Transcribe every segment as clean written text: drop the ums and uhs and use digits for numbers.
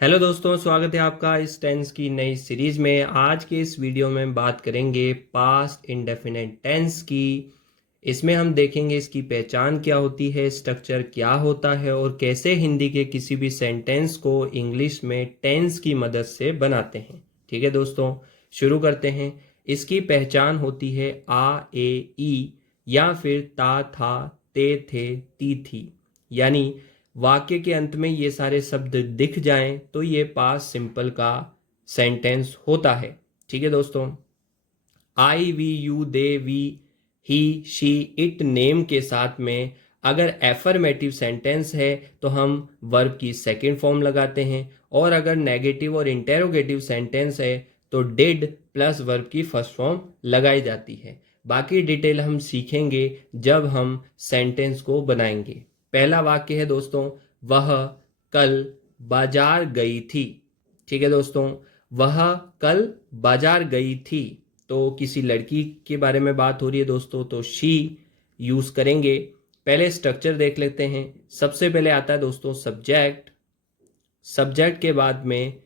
Hello दोस्तों, स्वागत है आपका इस टेंस की नई सीरीज में। आज के इस वीडियो में बात करेंगे पास्ट इंडेफिनिट टेंस की। इसमें हम देखेंगे इसकी पहचान क्या होती है, स्ट्रक्चर क्या होता है और कैसे हिंदी के किसी भी सेंटेंस को इंग्लिश में टेंस की मदद से बनाते हैं। ठीक है दोस्तों, शुरू करते हैं। इसकी पहचान होती है आ, ए, ई या फिर ता, था, ते, थे, ती, थी। यानी वाक्य के अंत में ये सारे शब्द दिख जाएं तो ये पास्ट सिंपल का सेंटेंस होता है। ठीक है दोस्तों, I, we, you, they, we, he, she, it, name के साथ में अगर एफर्मेटिव सेंटेंस है तो हम वर्ब की सेकंड फॉर्म लगाते हैं, और अगर नेगेटिव और इंटेरोगेटिव सेंटेंस है तो डिड प्लस वर्ब की फर्स्ट फॉर्म लगाई जाती है। बाकी डिटेल हम सीखेंगे जब हम सेंटेंस को बनाएंगे। पहला वाक्य है दोस्तों, वह कल बाजार गई थी। ठीक है दोस्तों, वह कल बाजार गई थी तो किसी लड़की के बारे में बात हो रही है दोस्तों, तो शी यूज करेंगे। पहले स्ट्रक्चर देख लेते हैं। सबसे पहले आता है दोस्तों सब्जेक्ट। सब्जेक्ट के बाद में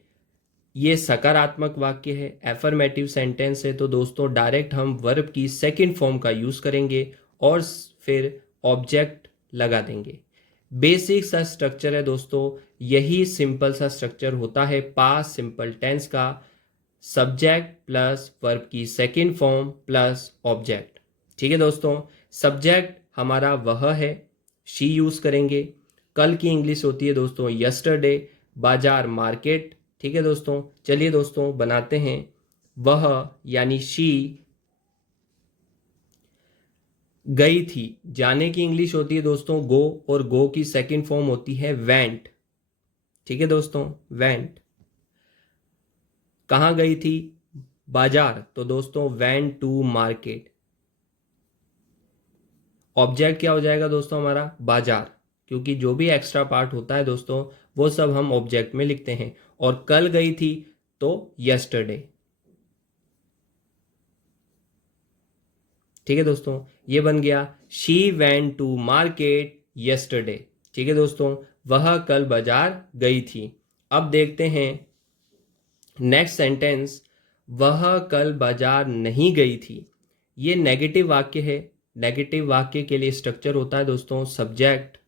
ये सकारात्मक वाक्य है, एफर्मेटिव सेंटेंस है, तो दोस्तों डायरेक्ट हम वर्ब की सेकंड फॉर्म का यूज करेंगे और फिर ऑब्जेक्ट लगा देंगे। बेसिक सा स्ट्रक्चर है दोस्तों, यही सिंपल सा स्ट्रक्चर होता है पास्ट सिंपल टेंस का। सब्जेक्ट प्लस वर्ब की सेकंड फॉर्म प्लस ऑब्जेक्ट। ठीक है दोस्तों, सब्जेक्ट हमारा वह है, शी यूज करेंगे। कल की इंग्लिश होती है दोस्तों यस्टरडे, बाजार मार्केट। ठीक है दोस्तों, चलिए दोस्तों बनाते हैं। वह यानी शी गई थी, जाने की इंग्लिश होती है दोस्तों गो, और गो की सेकंड फॉर्म होती है वेंट। ठीक है दोस्तों, वेंट। कहाँ गई थी? बाजार, तो दोस्तों वेंट टू मार्केट। ऑब्जेक्ट क्या हो जाएगा दोस्तों हमारा? बाजार, क्योंकि जो भी एक्स्ट्रा पार्ट होता है दोस्तों वो सब हम ऑब्जेक्ट में लिखते हैं। और कल गई थी तो यस्टरडे। ठीक है दोस्तों, ये बन गया she went to market yesterday. ठीक है दोस्तों, वह कल बाजार गई थी। अब देखते हैं नेक्स्ट सेंटेंस, वह कल बाजार नहीं गई थी। ये नेगेटिव वाक्य है। नेगेटिव वाक्य के लिए स्ट्रक्चर होता है दोस्तों सब्जेक्ट।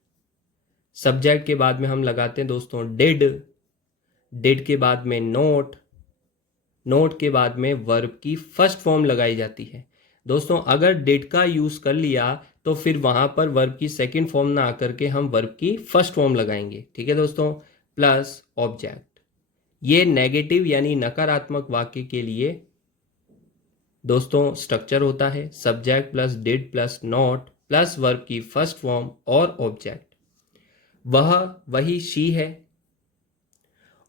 सब्जेक्ट के बाद में हम लगाते हैं दोस्तों डिड। डिड के बाद में नोट। नोट के बाद में वर्ब की फर्स्ट फॉर्म लगाई जाती है। दोस्तों अगर डिड का यूज कर लिया तो फिर वहां पर वर्ब की सेकंड फॉर्म ना आकर के हम वर्ब की फर्स्ट फॉर्म लगाएंगे। ठीक है दोस्तों, प्लस ऑब्जेक्ट। ये नेगेटिव यानी नकारात्मक वाक्य के लिए दोस्तों स्ट्रक्चर होता है subject plus did plus not plus verb की फर्स्ट फॉर्म और ऑब्जेक्ट। वह वही शी है,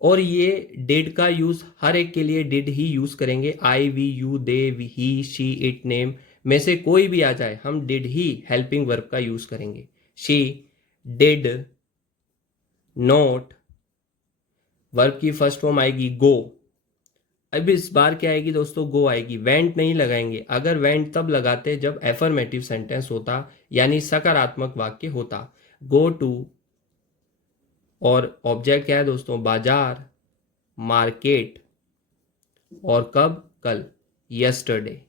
और ये डिड का यूज हर एक के लिए डिड ही यूज करेंगे। I, we, you, they, he, she, it, name में से कोई भी आ जाए हम डिड ही हेल्पिंग वर्ब का यूज करेंगे। शी डिड नोट, वर्ब की फर्स्ट फॉर्म आएगी गो। अब इस बार क्या आएगी दोस्तों? गो आएगी, वेंट नहीं लगाएंगे। अगर वेंट तब लगाते जब एफर्मेटिव सेंटेंस होता, यानी सकारात्मक वाक्य होता। गो टू, और ऑब्जेक्ट क्या है दोस्तों? बाजार, मार्केट, और कब? कल, यस्टरडे।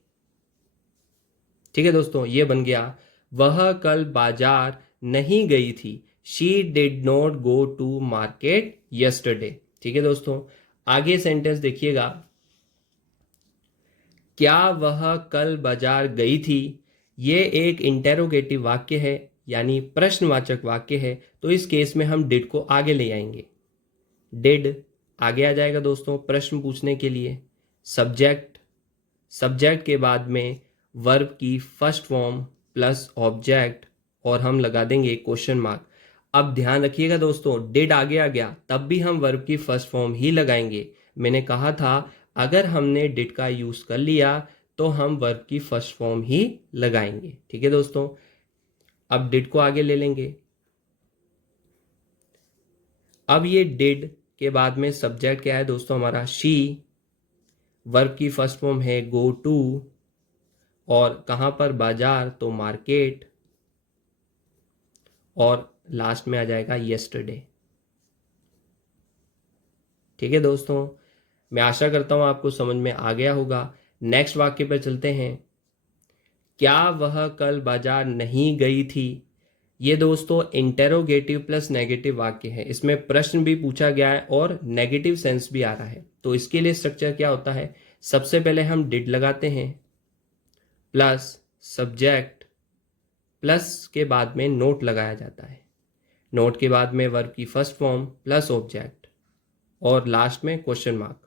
ठीक है दोस्तों, ये बन गया वह कल बाजार नहीं गई थी। She did not go to market yesterday. ठीक है दोस्तों, आगे सेंटेंस देखिएगा। क्या वह कल बाजार गई थी? ये एक इंटेरोगेटिव वाक्य है, यानी प्रश्नवाचक वाक्य है, तो इस केस में हम डिड को आगे ले आएंगे। डिड आगे आ जाएगा दोस्तों प्रश्न पूछने के लिए। सब्जेक्ट, सब्जेक्ट के बाद में वर्ब की फर्स्ट फॉर्म प्लस ऑब्जेक्ट, और हम लगा देंगे क्वेश्चन मार्क। अब ध्यान रखिएगा दोस्तों, डिड आगे आ गया तब भी हम वर्ब की फर्स्ट फॉर्म ही लगाएंगे। मैंने कहा था अगर हमने डिड का यूज कर लिया तो हम वर्ब की फर्स्ट फॉर्म ही लगाएंगे। ठीक है दोस्तों, अब डिड को आगे ले लेंगे। अब ये डिड के बाद में सब्जेक्ट क्या है दोस्तों हमारा? शी। वर्ब की फर्स्ट फॉर्म है गो टू, और कहाँ पर? बाजार, तो मार्केट, और लास्ट में आ जाएगा यस्टरडे। ठीक है दोस्तों, मैं आशा करता हूं आपको समझ में आ गया होगा। नेक्स्ट वाक्य पर चलते हैं। क्या वह कल बाजार नहीं गई थी? ये दोस्तों इंटेरोगेटिव प्लस नेगेटिव वाक्य है। इसमें प्रश्न भी पूछा गया है और नेगेटिव सेंस भी आ रहा है। तो इसके लिए स्ट्रक्चर क्या होता है, सबसे पहले हम डिड लगाते हैं प्लस सब्जेक्ट प्लस के बाद में नोट लगाया जाता है। नोट के बाद में वर्ब की फर्स्ट फॉर्म प्लस ऑब्जेक्ट और लास्ट में क्वेश्चन मार्क।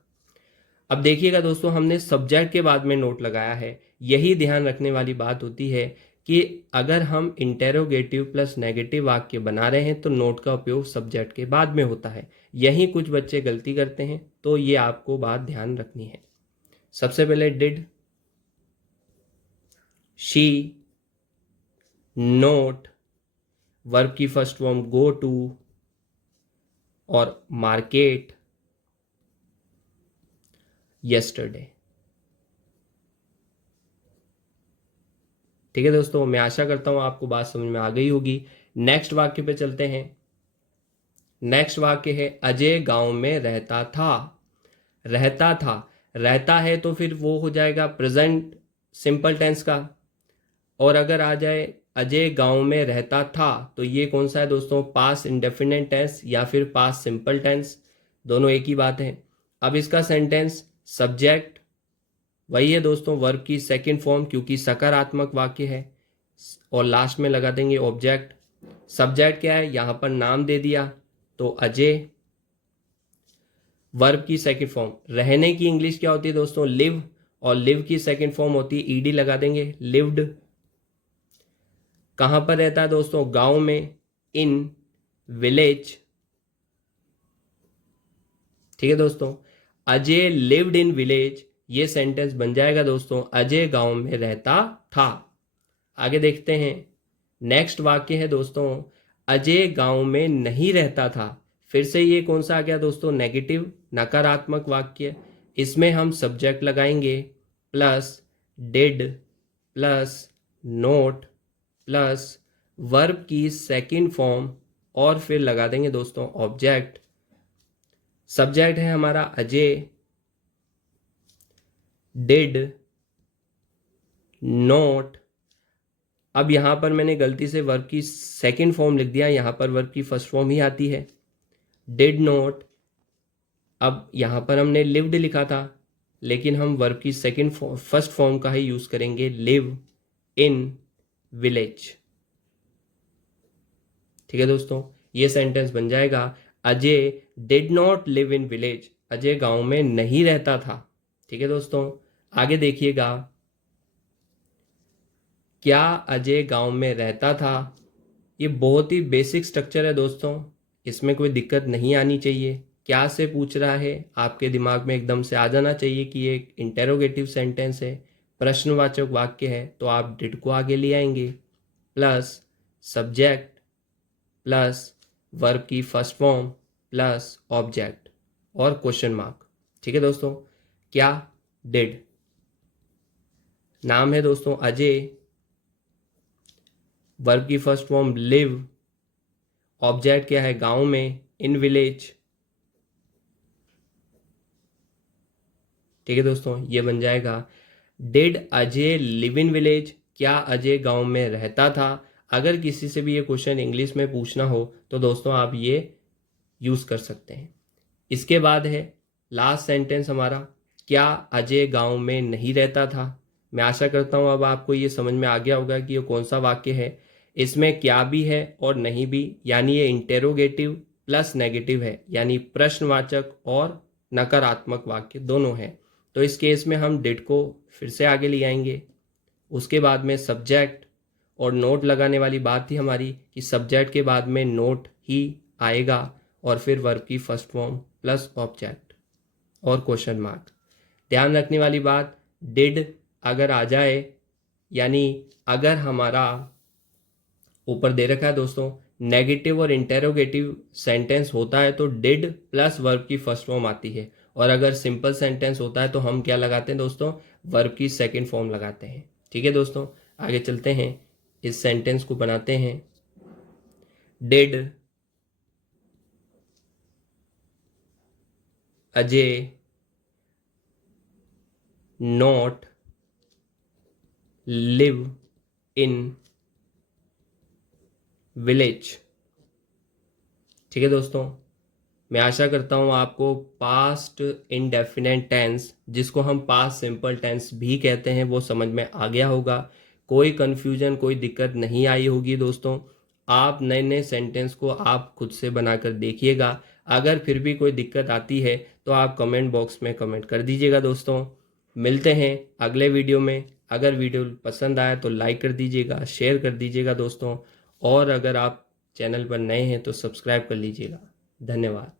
अब देखिएगा दोस्तों, हमने सब्जेक्ट के बाद में नोट लगाया है। यही ध्यान रखने वाली बात होती है कि अगर हम इंटेरोगेटिव प्लस नेगेटिव वाक्य बना रहे हैं तो नोट का उपयोग सब्जेक्ट के बाद में होता है। यही कुछ बच्चे गलती करते हैं, तो ये आपको बात ध्यान रखनी है। सबसे पहले डिड, शी, नोट, वर्ब की फर्स्ट फॉर्म गो टू और मार्केट, यस्टरडे। ठीक है दोस्तों, मैं आशा करता हूं आपको बात समझ में आ गई होगी। नेक्स्ट वाक्य पे चलते हैं। नेक्स्ट वाक्य है अजय गांव में रहता था। रहता था, रहता है तो फिर वो हो जाएगा प्रेजेंट सिंपल टेंस का। और अगर आ जाए अजय गांव में रहता था तो ये कौन सा है दोस्तों, पास्ट इंडेफिनिट टेंस या फिर पास्ट सिंपल टेंस, दोनों एक ही बात है। अब इसका सेंटेंस सब्जेक्ट वही है दोस्तों, वर्ब की सेकंड फॉर्म क्योंकि सकारात्मक वाक्य है, और लास्ट में लगा देंगे ऑब्जेक्ट। सब्जेक्ट क्या है, यहां पर नाम दे दिया तो अजय। वर्ब की सेकंड फॉर्म, रहने की इंग्लिश क्या होती है दोस्तों, लिव, और लिव की सेकंड फॉर्म होती है ईडी लगा देंगे, लिव्ड। कहां पर रहता है दोस्तों, गांव में, इन विलेज। ठीक है दोस्तों, अजय लिव्ड इन विलेज, ये सेंटेंस बन जाएगा दोस्तों अजय गांव में रहता था। आगे देखते हैं। नेक्स्ट वाक्य है दोस्तों अजय गांव में नहीं रहता था। फिर से ये कौन सा आ गया दोस्तों, नेगेटिव नकारात्मक वाक्य। इसमें हम सब्जेक्ट लगाएंगे plus did plus note plus verb की सेकंड फॉर्म और फिर लगा देंगे दोस्तों ऑब्जेक्ट। सब्जेक्ट है हमारा अजय, डिड, नोट। अब यहां पर मैंने गलती से वर्ब की सेकंड फॉर्म लिख दिया, यहां पर वर्ब की फर्स्ट फॉर्म ही आती है, डिड नोट। अब यहां पर हमने लिव्ड लिखा था, लेकिन हम वर्ब की सेकंड फर्स्ट फॉर्म का ही यूज करेंगे, लिव इन विलेज। ठीक है दोस्तों, ये सेंटेंस बन जाएगा Ajay did not live in village, Ajay गांव में नहीं रहता था। ठीक है दोस्तों, आगे देखिएगा। क्या अजय गांव में रहता था? ये बहुत ही बेसिक स्ट्रक्चर है दोस्तों, इसमें कोई दिक्कत नहीं आनी चाहिए। क्या से पूछ रहा है, आपके दिमाग में एकदम से आ जाना चाहिए कि ये एक इंटेरोगेटिव सेंटेंस है, प्रश्नवाचक वाक्य है, तो आप डिड को आगे ले आएंगे प्लस सब्जेक्ट प्लस वर्ब की फर्स्ट फॉर्म प्लस ऑब्जेक्ट और क्वेश्चन मार्क। ठीक है दोस्तों, क्या डिड, नाम है दोस्तों अजय, वर्ब की फर्स्ट फॉर्म लिव, ऑब्जेक्ट क्या है गांव में, इन विलेज। ठीक है दोस्तों, ये बन जाएगा did Ajay live in village, क्या अजय गांव में रहता था। अगर किसी से भी ये क्वेश्चन इंग्लिश में पूछना हो तो दोस्तों आप ये यूज कर सकते हैं। इसके बाद है लास्ट सेंटेंस हमारा, क्या अजय गांव में नहीं रहता था। मैं आशा करता हूं अब आपको ये समझ में आ गया होगा कि ये कौन सा वाक्य है। इसमें क्या भी है और नहीं भी, यानी ये इंटेरोगेटिव प्लस नेगेटिव है, यानी प्रश्नवाचक और नकारात्मक वाक्य दोनों हैं। तो इस केस में हम डिड को फिर से आगे ले आएंगे। उसके बाद में सब्जेक्ट और नोट लगाने वाली बात थी हमारी कि सब्जेक्ट के बाद में नोट ही आएगा और फिर वर्ब की फर्स्ट फॉर्म प्लस ऑब्जेक्ट और क्वेश्चन मार्क। ध्यान रखने वाली बात, डिड अगर आ जाए, यानी अगर हमारा ऊपर दे रखा है दोस्तों नेगेटिव और इंटेरोगेटिव सेंटेंस होता है तो डिड प्लस वर्ब की फर्स्ट फॉर्म आती है, और अगर सिंपल सेंटेंस होता है तो हम क्या लगाते हैं दोस्तों, वर्ब की सेकंड फॉर्म लगाते हैं। ठीक है दोस्तों, आगे चलते हैं, इस सेंटेंस को बनाते हैं। Did Ajay not live in village. ठीक है दोस्तों, मैं आशा करता हूँ आपको पास्ट इंडेफिनेट टेंस, जिसको हम पास्ट सिंपल टेंस भी कहते हैं, वो समझ में आ गया होगा। कोई कन्फ्यूजन, कोई दिक्कत नहीं आई होगी दोस्तों। आप नए नए सेंटेंस को आप खुद से बनाकर देखिएगा। अगर फिर भी कोई दिक्कत आती है तो आप कमेंट बॉक्स में कमेंट कर दीजिएगा दोस्तों। मिलते हैं अगले वीडियो में। अगर वीडियो पसंद आया तो लाइक कर दीजिएगा, शेयर कर दीजिएगा दोस्तों, और अगर आप चैनल पर नए हैं तो सब्सक्राइब कर लीजिएगा। धन्यवाद।